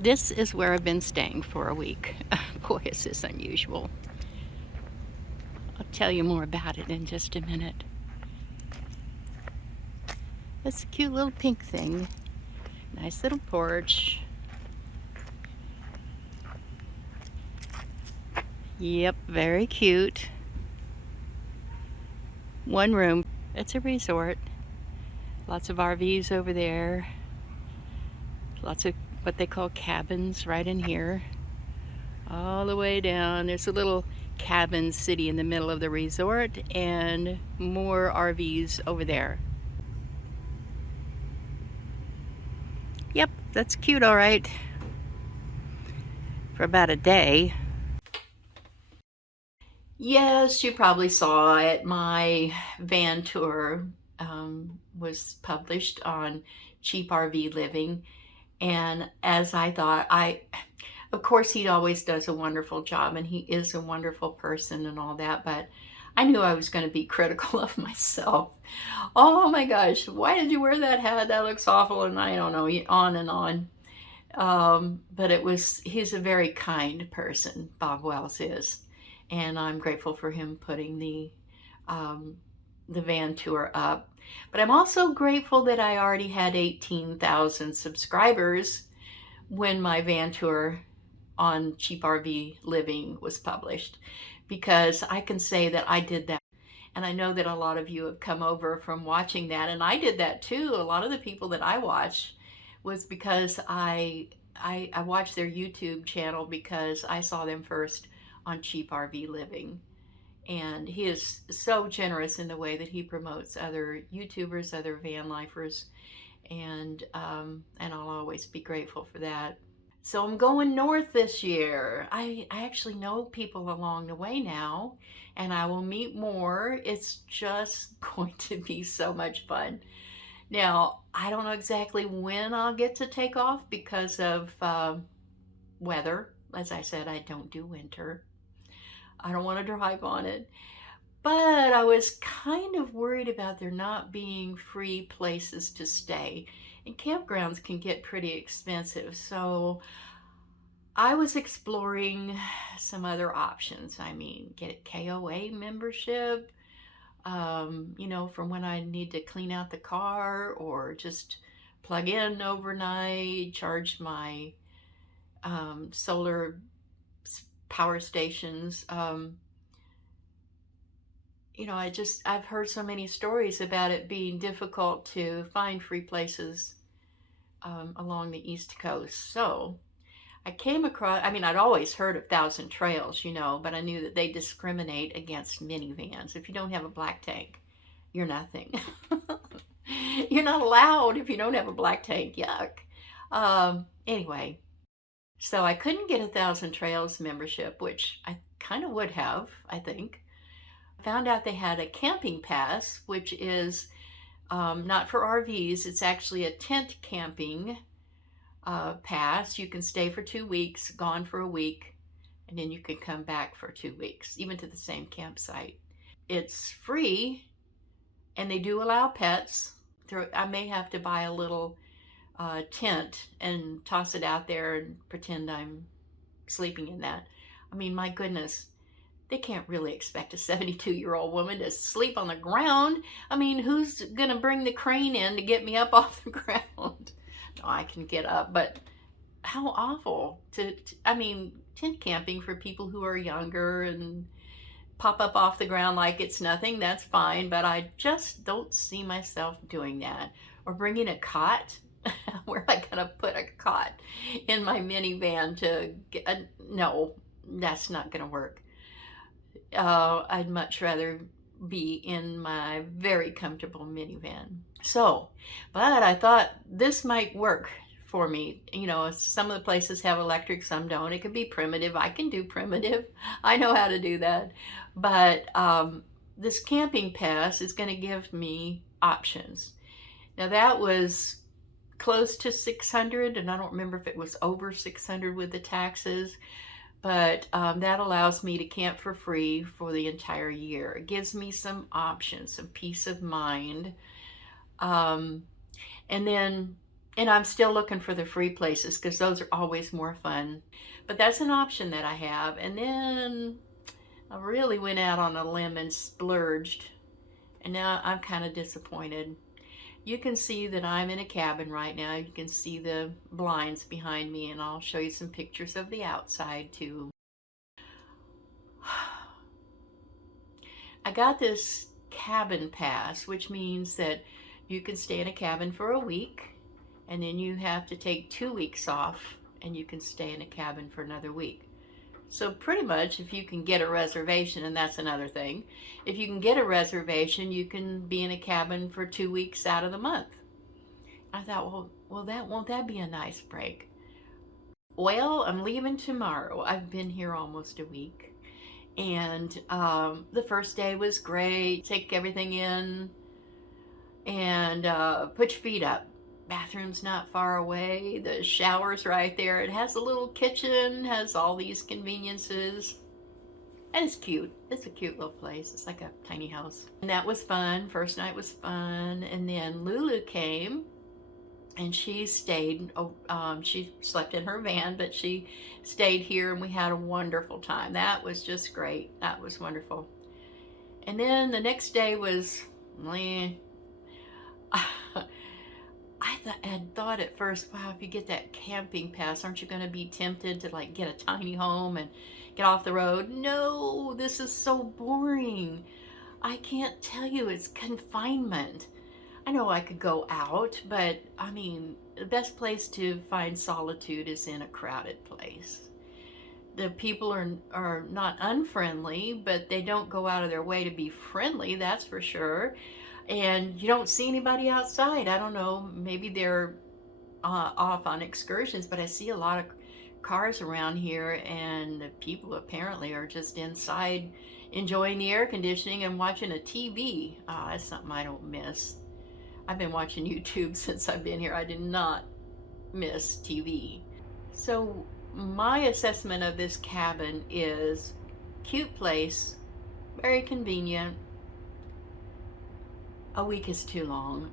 This is where I've been staying for a week. Boy, is this unusual. I'll tell you more about it in just a minute. It's a cute little pink thing. Nice little porch. Yep, very cute. One room. It's a resort. Lots of RVs over there. Lots of what they call cabins right in here. All the way down. There's a little cabin city in the middle of the resort and more RVs over there. Yep, that's cute, all right. For about a day. Yes, you probably saw it. My van tour was published on Cheap RV Living. And as I thought, of course, he always does a wonderful job and he is a wonderful person and all that, but I knew I was going to be critical of myself. Oh my gosh, why did you wear that hat? That looks awful. And I don't know, on and on. But he's a very kind person, Bob Wells is. And I'm grateful for him putting the van tour up. But I'm also grateful that I already had 18,000 subscribers when my van tour on Cheap RV Living was published, because I can say that I did that. And I know that a lot of you have come over from watching that, and I did that too. A lot of the people that I watch was because I watched their YouTube channel because I saw them first on Cheap RV Living. And he is so generous in the way that he promotes other YouTubers, other van lifers, and I'll always be grateful for that. So I'm going north this year. I actually know people along the way now, and I will meet more. It's just going to be so much fun. Now, I don't know exactly when I'll get to take off because of weather. As I said, I don't do winter. I don't want to drive on it. But I was kind of worried about there not being free places to stay. And campgrounds can get pretty expensive. So I was exploring some other options. I mean, get a KOA membership, from when I need to clean out the car, or just plug in overnight, charge my solar power stations. I've heard so many stories about it being difficult to find free places along the East Coast. So I came across, I'd always heard of Thousand Trails, but I knew that they discriminate against minivans. If you don't have a black tank, you're nothing. You're not allowed if you don't have a black tank. Yuck. Anyway, so I couldn't get a Thousand Trails membership, which I kind of would have, I think. Found out they had a camping pass, which is not for RVs. It's actually a tent camping pass. You can stay for 2 weeks, gone for a week, and then you can come back for 2 weeks, even to the same campsite. It's free, and they do allow pets. I may have to buy a little tent and toss it out there and pretend I'm sleeping in that. My goodness, they can't really expect a 72-year-old woman to sleep on the ground. Who's going to bring the crane in to get me up off the ground? No, I can get up, but how awful tent camping for people who are younger and pop up off the ground like it's nothing, that's fine, but I just don't see myself doing that. Or bringing a cot. Where am I going to put a cot in my minivan to get no, that's not going to work. I'd much rather be in my very comfortable minivan. So, but I thought this might work for me. Some of the places have electric, some don't. It could be primitive. I can do primitive. I know how to do that. But this camping pass is going to give me options. Now that was close to 600, and I don't remember if it was over 600 with the taxes. But that allows me to camp for free for the entire year. It gives me some options, some peace of mind. And then And I'm still looking for the free places because those are always more fun. But that's an option that I have. And then I really went out on a limb and splurged. And now I'm kind of disappointed. You can see that I'm in a cabin right now. You can see the blinds behind me, and I'll show you some pictures of the outside too. I got this cabin pass, which means that you can stay in a cabin for a week, and then you have to take 2 weeks off, and you can stay in a cabin for another week. So pretty much, if you can get a reservation, and that's another thing, if you can get a reservation, you can be in a cabin for 2 weeks out of the month. I thought, well, won't that be a nice break? Well, I'm leaving tomorrow. I've been here almost a week. And the first day was great. Take everything in and put your feet up. Bathroom's not far away. The shower's right there. It has a little kitchen, has all these conveniences. And it's cute. It's a cute little place. It's like a tiny house. And that was fun. First night was fun. And then Lulu came and she stayed. She slept in her van, but she stayed here and we had a wonderful time. That was just great. That was wonderful. And then the next day was, I had thought at first, wow, if you get that camping pass, aren't you going to be tempted to like get a tiny home and get off the road? No, this is so boring. I can't tell you, it's confinement. I know I could go out, but I mean, the best place to find solitude is in a crowded place. The people are not unfriendly, but they don't go out of their way to be friendly, that's for sure. And you don't see anybody outside. I don't know, maybe they're off on excursions, but I see a lot of cars around here, and the people apparently are just inside enjoying the air conditioning and watching a TV. That's something I don't miss. I've been watching YouTube since I've been here. I did not miss TV. So my assessment of this cabin is cute place, very convenient. A week is too long.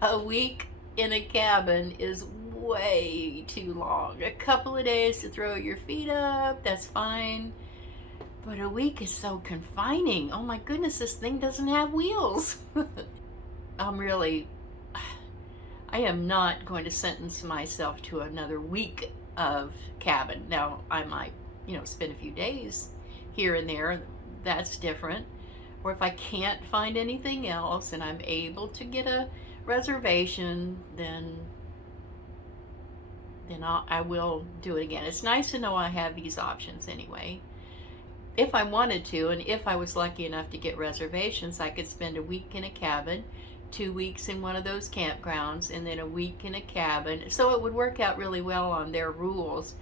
A week in a cabin is way too long. A couple of days to throw your feet up, that's fine. But a week is so confining. Oh my goodness, this thing doesn't have wheels. I am not going to sentence myself to another week of cabin. Now, I might, spend a few days here and there. That's different. Or if I can't find anything else and I'm able to get a reservation, then I will do it again. It's nice to know I have these options anyway. If I wanted to, and if I was lucky enough to get reservations, I could spend a week in a cabin, 2 weeks in one of those campgrounds, and then a week in a cabin. So it would work out really well on their rules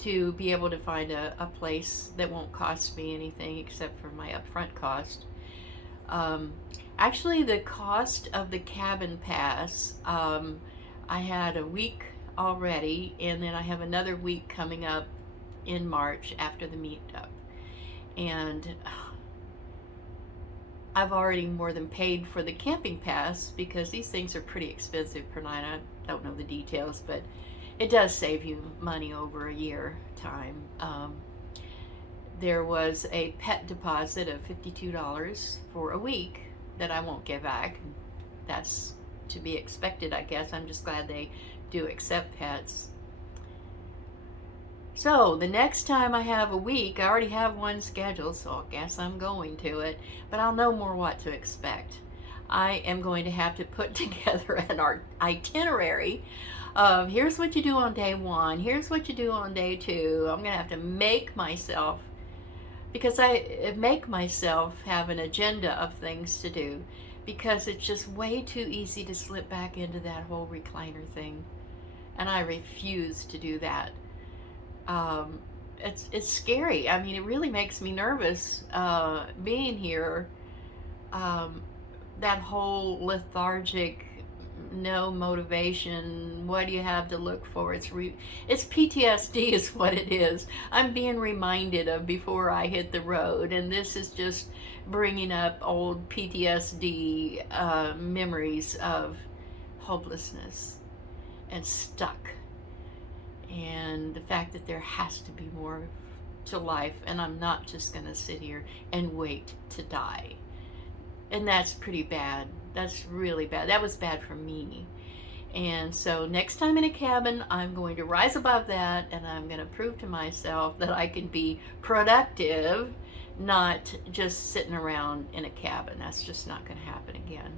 to be able to find a place that won't cost me anything except for my upfront cost. Actually, the cost of the cabin pass, I had a week already, and then I have another week coming up in March after the meetup. And I've already more than paid for the camping pass because these things are pretty expensive per night. I don't know the details, but it does save you money over a year time. There was a pet deposit of $52 for a week that I won't give back. That's to be expected, I guess. I'm just glad they do accept pets. So the next time I have a week, I already have one scheduled, so I guess I'm going to it, but I'll know more what to expect. I am going to have to put together an itinerary of here's what you do on day 1, here's what you do on day 2. I'm going to have to make myself, because I make myself have an agenda of things to do, because it's just way too easy to slip back into that whole recliner thing, and I refuse to do that. It's scary. I mean, it really makes me nervous being here. That whole lethargic, no motivation, what do you have to look for? It's PTSD is what it is. I'm being reminded of before I hit the road, and this is just bringing up old PTSD memories of hopelessness. and stuck. And the fact that there has to be more to life, and I'm not just going to sit here and wait to die. And that's pretty bad. That's really bad. That was bad for me. And so next time in a cabin, I'm going to rise above that, and I'm going to prove to myself that I can be productive, not just sitting around in a cabin. That's just not going to happen again.